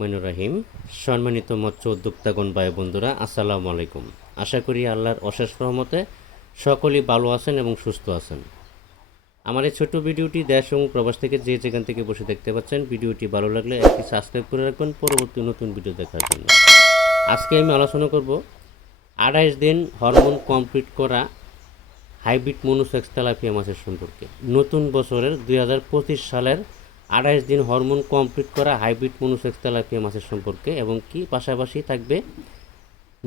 রহমানির রহিম। সম্মানিত মৎস্য উদ্যোক্তাগণ ভাই বন্ধুরা, আসসালামু আলাইকুম। আশা করি আল্লাহর অশেষ রহমতে সকলেই ভালো আছেন এবং সুস্থ আছেন। আমার এই ছোট্ট ভিডিওটি দেশ এবং প্রবাস থেকে যে যেখান থেকে বসে দেখতে পাচ্ছেন, ভিডিওটি ভালো লাগলে একটি সাবস্ক্রাইব করে রাখবেন পরবর্তী নতুন ভিডিও দেখার জন্য। আজকে আমি আলোচনা করব 28 দিন হরমোন কমপ্লিট করা হাইব্রিড মনোসেক্স তেলাপিয়া মাছের সম্পর্কে। নতুন বছরের 2025 সালের 28 দিন হরমোন কমপ্লিট করা হাইব্রিড মনোসেক্স তেলাপিয়া মাছের সম্পর্কে, এবং কি পাশাপাশি থাকবে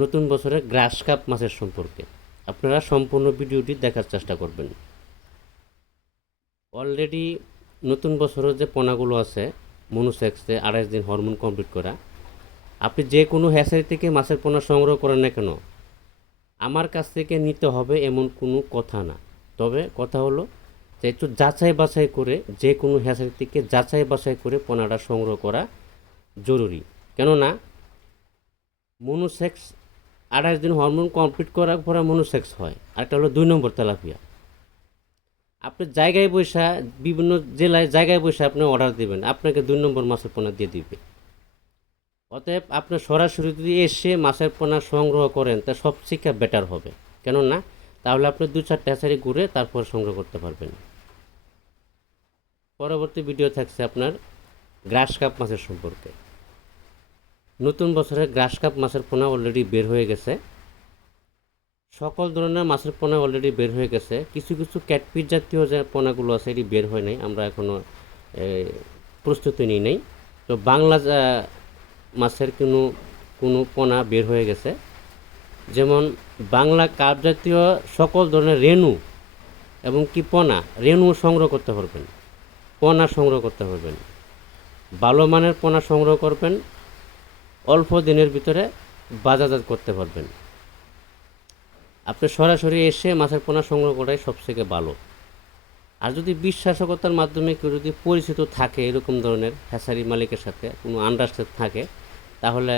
নতুন বছরের গ্রাস কাপ মাছের সম্পর্কে। আপনারা সম্পূর্ণ ভিডিওটি দেখার চেষ্টা করবেন। অলরেডি নতুন বছরের যে পোনাগুলো আছে মনোসেক্সে 28 দিন হরমোন কমপ্লিট করা, আপনি যে কোনো হ্যাচারি থেকে মাছের পোনা সংগ্রহ করেন না কেন, আমার কাছ থেকে নিতে হবে এমন কোনো কথা না। তবে কথা হলো যে একটু যাচাই বাছাই করে, যে কোনো হ্যাচারি থেকে যাচাই বাছাই করে পোনাটা সংগ্রহ করা জরুরি। কেননা মনোসেক্স 28 দিন হরমোন কমপ্লিট করার পরে মনোসেক্স হয়। আরেকটা হলো 2 নম্বর তেলাপিয়া। আপনি জায়গায় বসে, বিভিন্ন জেলায় জায়গায় বসে আপনি অর্ডার দেবেন, আপনাকে 2 নম্বর মাছের পোনা দিয়ে দিবে। অতএব আপনি সরাসরি যদি এসে মাছের পোনা সংগ্রহ করেন তা সবথেকে বেটার হবে। কেননা তাহলে আপনি 2-4টা হ্যাচারি ঘুরে তারপর সংগ্রহ করতে পারবেন। পরবর্তী ভিডিও থাকছে আপনার গ্রাস কাপ মাছের সম্পর্কে। নতুন বছরে গ্রাস কাপ মাছের পোনা অলরেডি বের হয়ে গেছে। সকল ধরনের মাছের পোনা অলরেডি বের হয়ে গেছে। কিছু কিছু ক্যাটফিশ জাতীয় যে পোনাগুলো আছে এটি বের হয় নাই, আমরা এখনও প্রস্তুতি নিই নাই। তো বাংলা মাছের কোনো কোনো পোনা বের হয়ে গেছে, যেমন বাংলা কাপ জাতীয় সকল ধরনের রেণু এবং কি পোনা, রেণু সংগ্রহ করতে পারবেন, পোনা সংগ্রহ করতে পারবেন। ভালো মানের পোনা সংগ্রহ করবেন, অল্প দিনের ভিতরে বাজারজাত করতে পারবেন। আপনি সরাসরি এসে মাছের পোনা সংগ্রহ করাই সবথেকে ভালো। আর যদি বিশ্বাসকতার মাধ্যমে কেউ যদি পরিচিত থাকে এরকম ধরনের হ্যাচারি মালিকের সাথে কোনো আন্ডারস্ট্যান্ড থাকে, তাহলে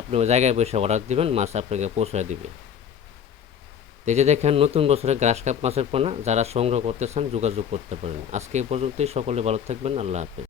আপনি ওই জায়গায় বসে অর্ডার দিবেন, মাছ আপনাকে পৌঁছায় দিবে। এই যে দেখেন নতুন বছরে গ্রাস কাপ মাছের পোনা, যারা সংগ্রহ করতে চান যোগাযোগ করতে পারেন। আজকে এই পর্যন্তই। সকলে ভালো থাকবেন। আল্লাহ হাফেজ।